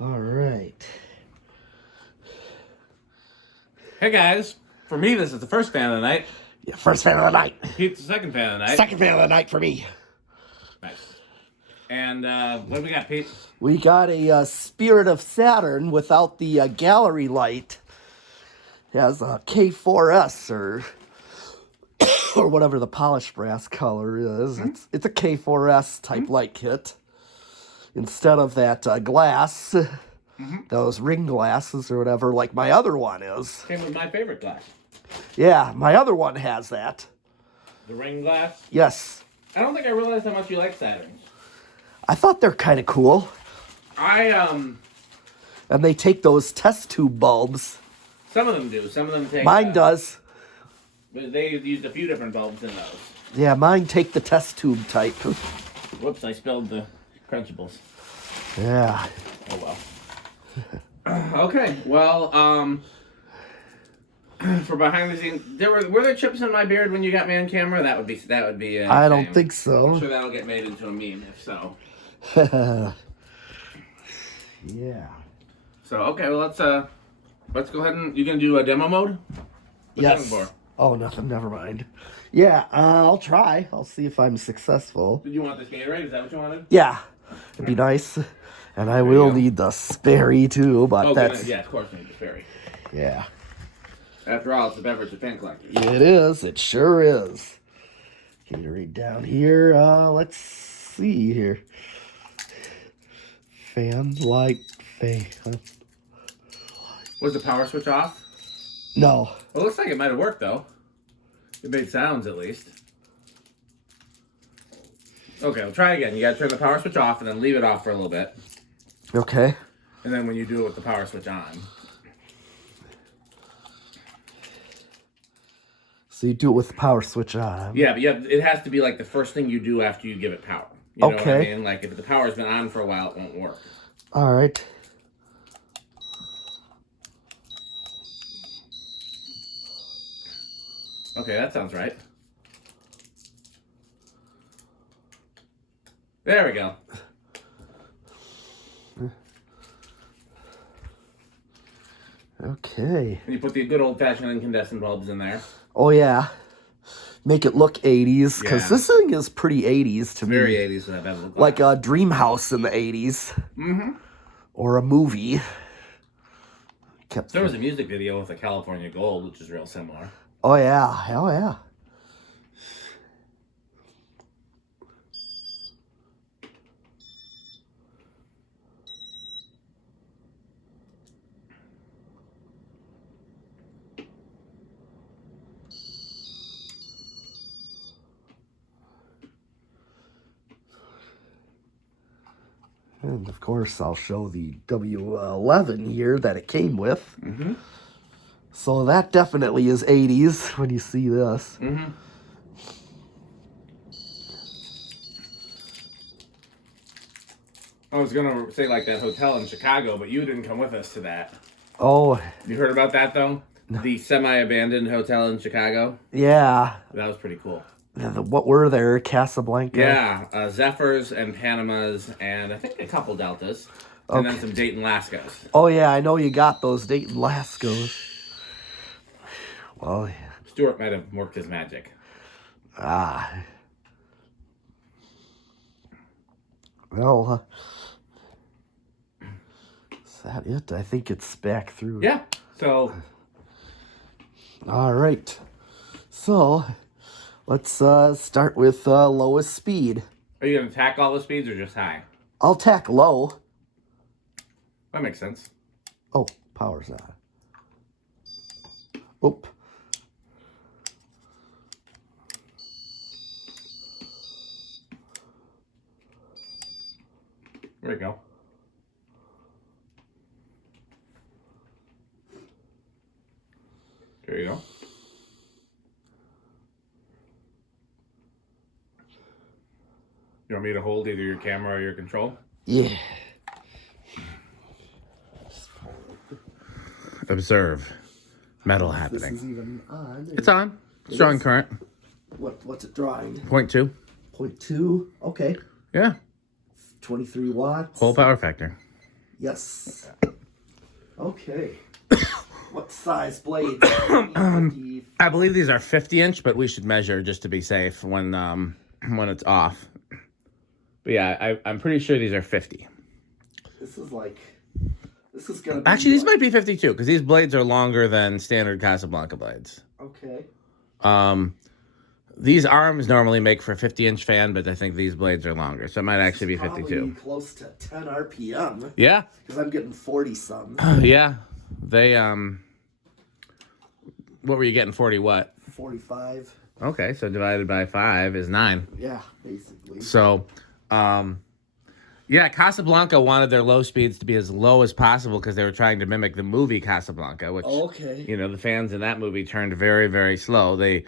All right. Hey guys, for me this is the first fan of the night. Yeah, first fan of the night. Pete's the second fan of the night. Second fan of the night for me. Nice. And what do we got, Pete? We got a Spirit of Saturn without the gallery light. It has a K4S or whatever the polished brass color is. It's a K4S type light kit. Instead of that glass, those ring glasses or whatever, like my other one is. Came with my favorite glass. Yeah, my other one has that. The ring glass? Yes. I don't think I realized how much you like Saturns. I thought they're kind of cool. And they take those test tube bulbs. some of them do. Some of them take... Mine does. They used a few different bulbs in those. Yeah, mine take the test tube type. Whoops, I spilled the Crunchables. Yeah. Oh well. Okay, well, for behind the scenes, were there chips in my beard when you got me on camera? That would be. I don't think so. I'm sure that'll get made into a meme if so. Yeah. So okay, well let's go ahead and you gonna do a demo mode? What's Yes. that for? Oh, nothing. Never mind. Yeah, I'll try. I'll see if I'm successful. Did you want this Gatorade? Is that what you wanted? Yeah, it'd be nice. And I will need the Sperry too, but that's... Yeah, of course you need the Sperry. Yeah. After all, it's a beverage of fan collectors. It is. It sure is. Gatorade down here. Let's see here. Fan light fan. Was the power switch off? No. Well, it looks like it might have worked though. It made sounds at least. Okay, we'll try again. You gotta turn the power switch off and then leave it off for a little bit. Okay. And then when you do it with the power switch on. So you do it with the power switch on. Yeah, but it has to be like the first thing you do after you give it power. You know what I mean? Like if the power's been on for a while, it won't work. All right. Okay, that sounds right. There we go. Okay. And you put the good old-fashioned incandescent bulbs in there. Oh, yeah. Make it look 80s, because this thing is pretty 80s to me. Very 80s with that bezel glass. Like a dream house in the 80s. Mm-hmm. Or a movie. There was a music video with a California Gold, which is real similar. Oh, yeah. Oh, yeah. And, of course, I'll show the W11 here that it came with. Mm-hmm. So that definitely is 80s when you see this. Mm-hmm. I was going to say like that hotel in Chicago, but you didn't come with us to that. Oh. You heard about that, though? No. The semi-abandoned hotel in Chicago? Yeah. That was pretty cool. What were there? Casablanca? Yeah, Zephyrs and Panamas and I think a couple Deltas. And then some Dayton Lascos. Oh, yeah, I know you got those Dayton Lascos. Well, yeah. Stuart might have worked his magic. Ah. Well, is that it? I think it's back through. Yeah, so. All right. So, let's start with lowest speed. Are you going to tack all the speeds or just high? I'll tack low. That makes sense. Oh, power's on. Oop. There we go. There you go. You want me to hold either your camera or your control? Yeah. Observe. Metal happening. This is even on. It's on. It's drawing current. What's it drawing? 0.2. 0.2. Okay. Yeah. 23 watts. Whole power factor. Yes. Okay. What size blades? 50. I believe these are 50-inch, but we should measure just to be safe when it's off. But yeah, I'm pretty sure these are 50. This is gonna be Actually, these might be 52 because these blades are longer than standard Casablanca blades. Okay. These arms normally make for a 50-inch fan, but I think these blades are longer, so it might actually be 52. Probably close to 10 RPM. Yeah. Because I'm getting 40 some. Yeah. They what were you getting? 40 what? 45. Okay, so divided by 5 is 9. Yeah, basically. So, yeah, Casablanca wanted their low speeds to be as low as possible because they were trying to mimic the movie Casablanca, which, you know, the fans in that movie turned very, very slow. They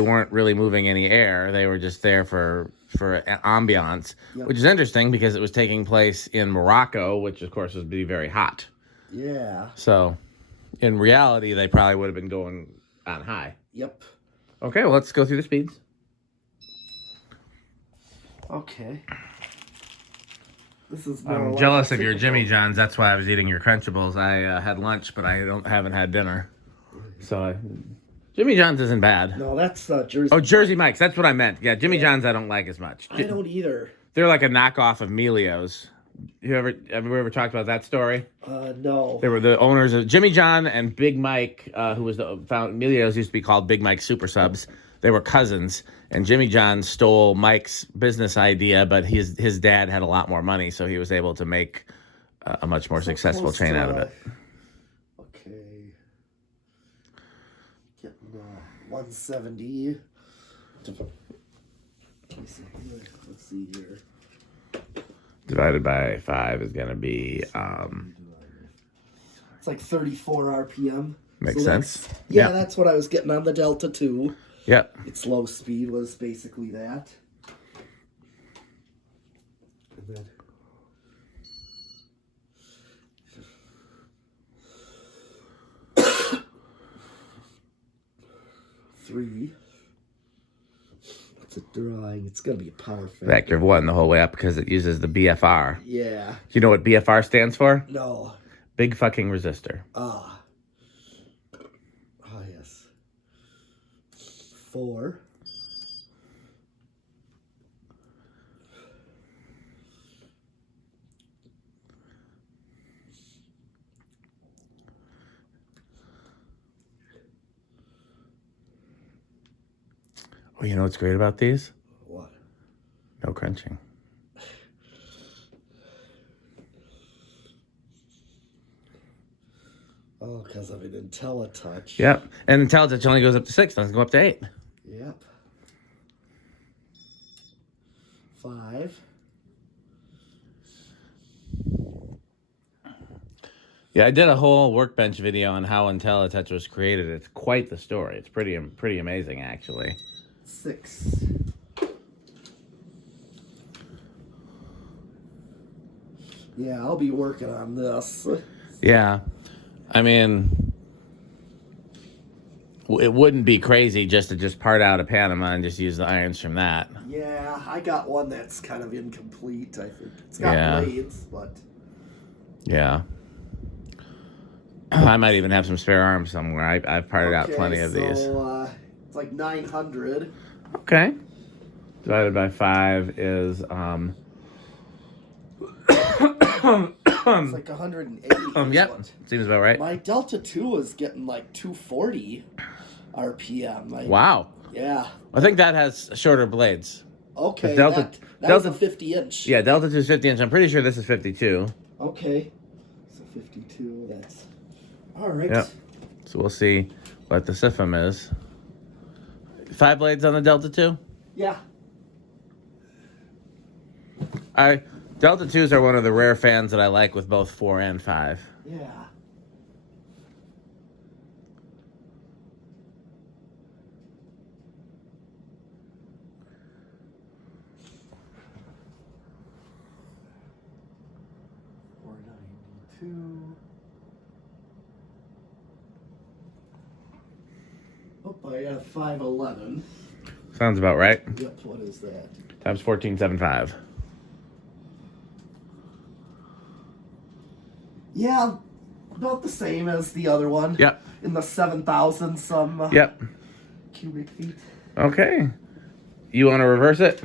weren't really moving any air. They were just there for ambiance, which is interesting because it was taking place in Morocco, which, of course, would be very hot. Yeah. So, in reality, they probably would have been going on high. Yep. Okay, well, let's go through the speeds. Okay. This is I'm jealous of your Jimmy John's. That's why I was eating your Crunchables. I had lunch, but I haven't had dinner. So, Jimmy John's isn't bad. No, that's Jersey. Oh, Jersey Mike's. That's what I meant. Yeah, Jimmy John's I don't like as much. I don't either. They're like a knockoff of Melio's. You ever talked about that story? No. They were the owners of Jimmy John and Big Mike, who was the Melio's used to be called Big Mike Super Subs. They were cousins, and Jimmy John stole Mike's business idea, but his dad had a lot more money, so he was able to make a much more successful chain out of it. Okay. Getting 170. Let's see here. Divided by 5 is going to be... it's like 34 RPM. Makes sense. Yeah, that's what I was getting on the Delta 2. Yep. Its low speed was basically that. And then... Three. What's it drawing? It's going to be a power factor. Factor of 1 the whole way up because it uses the BFR. Yeah. Do you know what BFR stands for? No. Big fucking resistor. Ah. Oh, yes. 4. Oh, you know what's great about these? What? No crunching. Oh, because of an Intellitouch. Yep. And Intellitouch only goes up to 6, doesn't go up to 8. Yep. 5. Yeah, I did a whole workbench video on how Intellitouch was created. It's quite the story. It's pretty amazing, actually. 6. Yeah, I'll be working on this. Yeah. I mean, it wouldn't be crazy just to part out of Panama and just use the irons from that. Yeah, I got one that's kind of incomplete, I think. It's got blades, but... Yeah. I might even have some spare arms somewhere. I've parted out plenty of these. It's like 900. Okay. Divided by 5 is... It's like 180. Yep. Seems about right. My Delta 2 is getting like 240 RPM. Wow. Yeah. I think that has shorter blades. Okay. Delta was a 50-inch. Yeah, Delta 2 is 50-inch. I'm pretty sure this is 52. Okay. So 52, that's... All right. Yep. So we'll see what the SIFM is. 5 blades on the Delta 2? Yeah. Delta 2s are one of the rare fans that I like with both 4 and 5. Yeah. Oh, I got 511. Sounds about right. Yep, what is that? Times 1475. Yeah, about the same as the other one. Yep. In the 7,000 some Yep. cubic feet. Okay. You want to reverse it?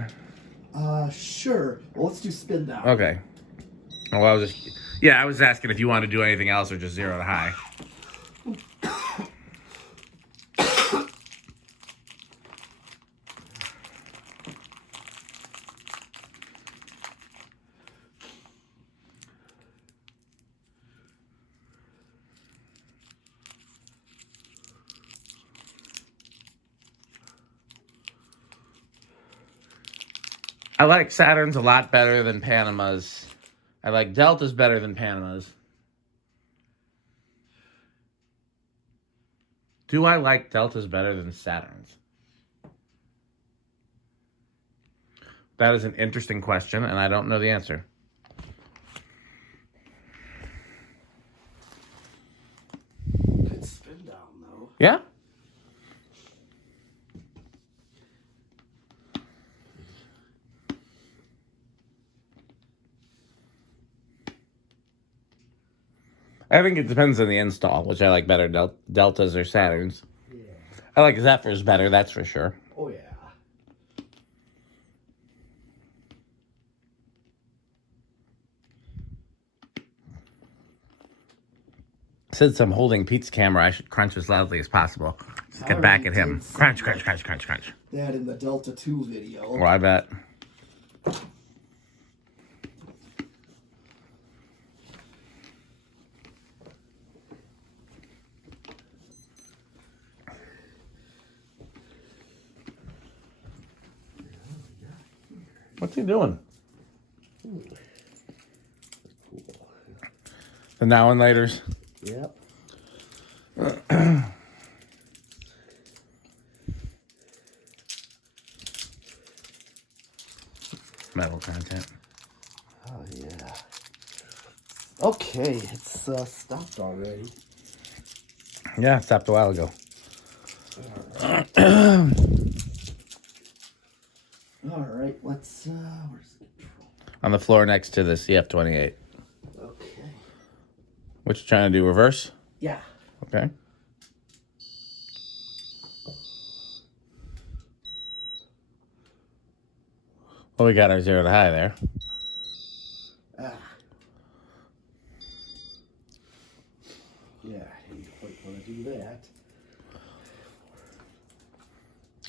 Sure. Well, let's do spin down. Okay. Well, I was just... Yeah, I was asking if you want to do anything else or just 0 to high. I like Saturns a lot better than Panamas. I like Deltas better than Panamas. Do I like Deltas better than Saturns? That is an interesting question, and I don't know the answer. Good spin down, though. Yeah? I think it depends on the install, which I like better, Deltas or Saturns. Yeah. I like Zephyrs better, that's for sure. Oh, yeah. Since I'm holding Pete's camera, I should crunch as loudly as possible. Just get back at him. Crunch, crunch, crunch, crunch, crunch. That in the Delta 2 video. Well, I bet. What's he doing? Cool. The now and laters. Yep. Metal content. Oh, yeah. Okay, it's stopped already. Yeah, it stopped a while ago. All right, let's, where's the control? On the floor next to the CF28. Okay. What you trying to do, reverse? Yeah. Okay. Well, we got our 0 to high there. Ah. Yeah, you quite want to do that.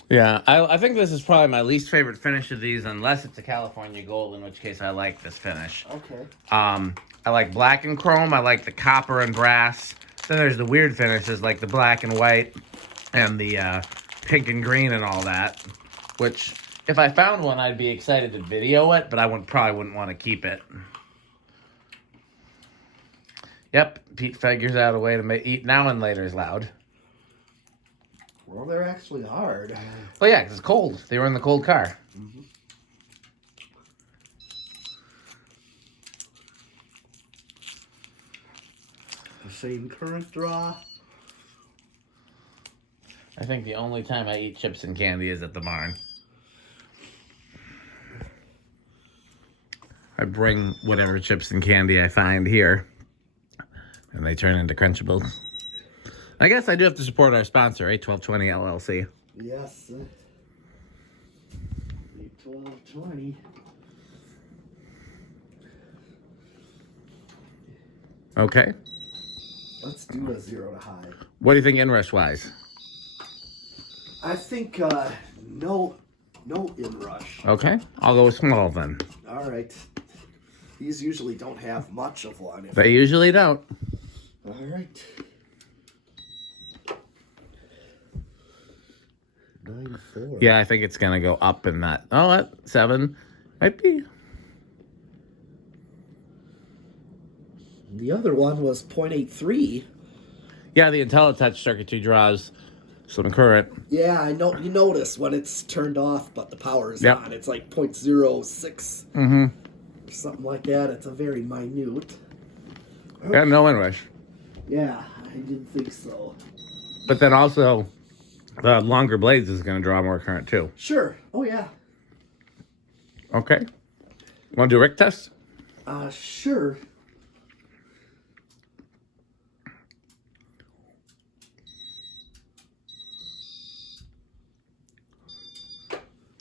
Yeah, I think this is probably my least favorite finish of these, unless it's a California Gold, in which case I like this finish. Okay. I like black and chrome. I like the copper and brass. Then there's the weird finishes like the black and white and the pink and green and all that, which if I found one, I'd be excited to video it, but I probably wouldn't want to keep it. Yep, Pete figures out a way to eat now and later is loud. Well, they're actually hard. Well, yeah, 'cause it's cold. They were in the cold car. Mm-hmm. The same current draw. I think the only time I eat chips and candy is at the barn. I bring whatever chips and candy I find here, and they turn into Crunchables. I guess I do have to support our sponsor, 1220 LLC. Yes. 1220. Okay. Let's do a 0 to high. What do you think inrush-wise? I think no inrush. Okay. I'll go with small then. All right. These usually don't have much of one. They usually don't. All right. 9-4. Yeah, I think it's going to go up in that. Oh, what? 7. Might be. The other one was 0.83. Yeah, the Intellitouch circuitry draws some current. Yeah, I know. You notice when it's turned off, but the power is Yep. on. It's like 0.06. Mm-hmm. Something like that. It's a very minute. Yeah, no inrush. Yeah, I didn't think so. But then also, the longer blades is going to draw more current too. Sure. Oh, yeah. Okay. Want to do a Rick test? Sure.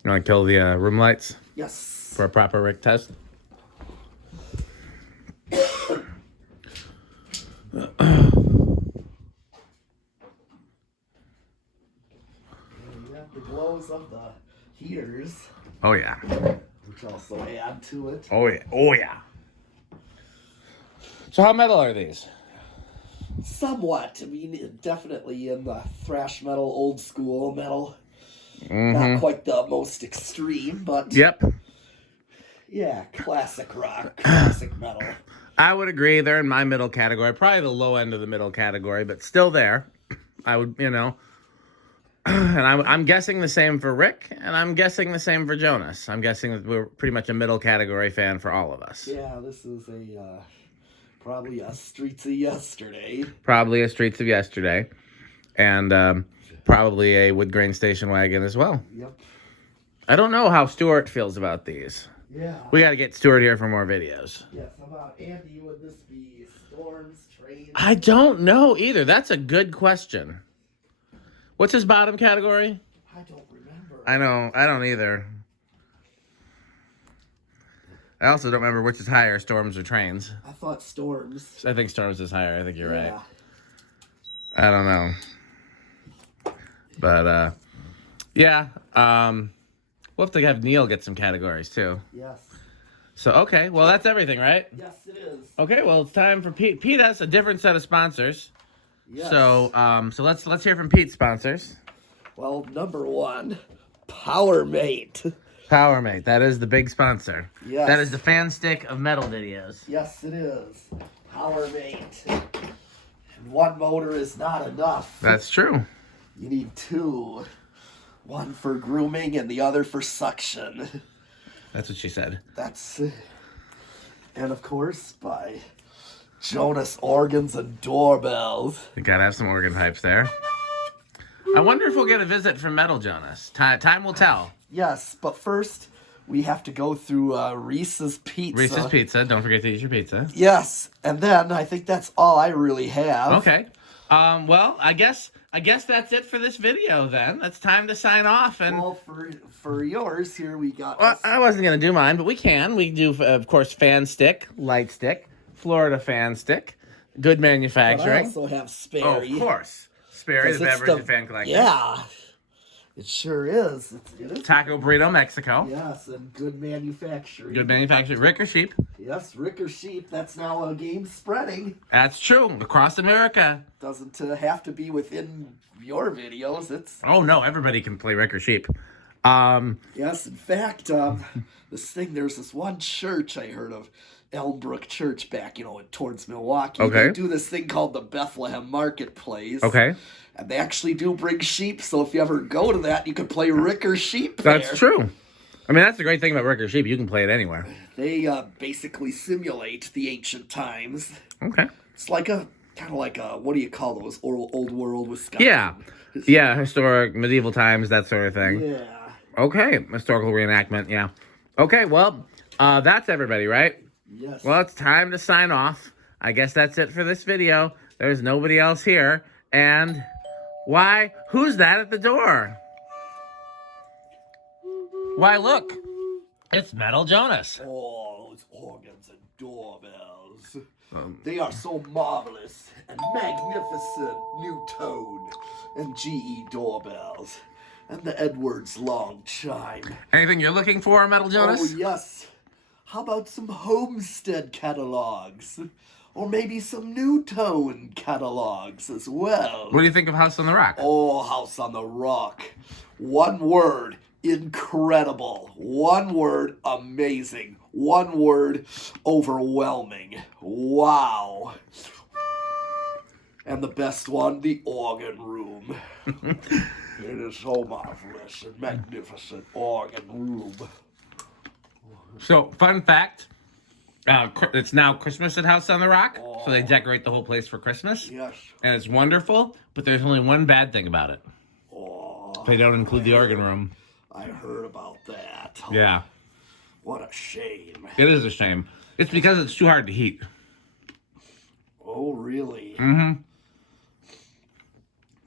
You want to kill the room lights Yes. for a proper Rick test? The glows of the heaters, Oh, yeah. which also add to it. Oh, yeah. Oh, yeah. So how metal are these? Somewhat. I mean, definitely in the thrash metal, old school metal. Mm-hmm. Not quite the most extreme, but Yep. yeah, classic rock, classic metal. I would agree. They're in my middle category. Probably the low end of the middle category, but still there. I would, you know. And I'm guessing the same for Rick, and I'm guessing the same for Jonas. I'm guessing that we're pretty much a middle category fan for all of us. Yeah, this is a probably a Streets of Yesterday. Probably a Streets of Yesterday, and probably a Wood Grain Station Wagon as well. Yep. I don't know how Stuart feels about these. Yeah. We got to get Stuart here for more videos. Yes. How about Andy? Would this be storms, trains? I don't know either. That's a good question. What's his bottom category? I don't remember. I know. I don't either. I also don't remember which is higher, storms or trains. I thought storms. I think storms is higher. I think you're Yeah. right. I don't know. But, yeah. We'll have to have Neil get some categories, too. Yes. So, okay. Well, that's everything, right? Yes, it is. Okay, well, it's time for Pete. Pete has a different set of sponsors. Yes. So let's hear from Pete's sponsors. Well, number one, PowerMate. PowerMate, that is the big sponsor. Yes. That is the fan stick of metal videos. Yes, it is. PowerMate. And one motor is not enough. That's true. You need two. One for grooming and the other for suction. That's what she said. That's... And of course, by Jonas Organs and Doorbells. You gotta have some organ pipes there. I wonder if we'll get a visit from Metal Jonas. Time will tell. Yes, but first we have to go through Reese's Pizza. Reese's Pizza. Don't forget to eat your pizza. Yes, and then I think that's all I really have. Okay. Well, I guess that's it for this video then. It's time to sign off. And Well, for yours here we got. well, I wasn't gonna do mine, but we can. We do, of course, fan stick, light stick, Florida fan stick, good But I manufacturing. also have Sperry. Oh, of course, Sperry, the 'Cause it's beverage and fan collection. Yeah, it sure is. It is. Taco Burrito, Mexico. Yes, and good manufacturing. Good manufacturing. Rick or Sheep. Yes, Rick or Sheep. That's now a game spreading. That's true. Across America. Doesn't have to be within your videos. It's Oh no, everybody can play Rick or Sheep. yes. In fact, there's this one church I heard of, Elmbrook Church, back towards Milwaukee. Okay. They do this thing called the Bethlehem Marketplace. Okay. And they actually do bring sheep, so if you ever go to that, you could play Rick or Sheep there. That's true. I mean, that's the great thing about Rick or Sheep. You can play it anywhere. They basically simulate the ancient times. Okay. It's like kind of like what do you call those, old world Wisconsin? Yeah. Yeah, historic, medieval times, that sort of thing. Yeah. Okay, historical reenactment, yeah. Okay, well, that's everybody, right? Yes. Well, it's time to sign off. I guess that's it for this video. There's nobody else here. And why? Who's that at the door? Why, look. It's Metal Jonas. Oh, those organs and doorbells. They are so marvelous and magnificent. New tone and GE doorbells. And the Edwards long chime. Anything you're looking for, Metal Jonas? Oh, yes. How about some Homestead catalogs? Or maybe some New Tone catalogs as well. What do you think of House on the Rock? Oh, House on the Rock. One word, incredible. One word, amazing. One word, overwhelming. Wow. And the best one, the organ room. It is so marvelous and magnificent organ room. So, fun fact. It's now Christmas at House on the Rock, so they decorate the whole place for Christmas. Yes. And it's wonderful, but there's only one bad thing about it. Oh, They don't include the organ room. I heard about that. Oh, Yeah, what a shame. it is a shame. It's because it's too hard to heat. Oh, really? Mm-hmm.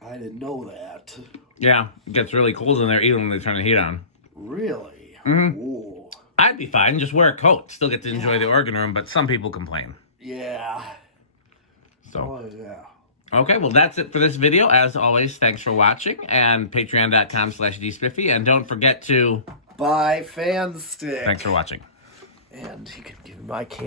I didn't know that. Yeah, it gets really cold in there even when they turn the heat on. Really? Mm-hmm. Ooh. I'd be fine. Just wear a coat. Still get to enjoy the organ room, but some people complain. Yeah. So. Oh, yeah. Okay, well, that's it for this video. As always, thanks for watching, and patreon.com/dspiffy, and don't forget to buy fan stick. Thanks for watching. And you can give me my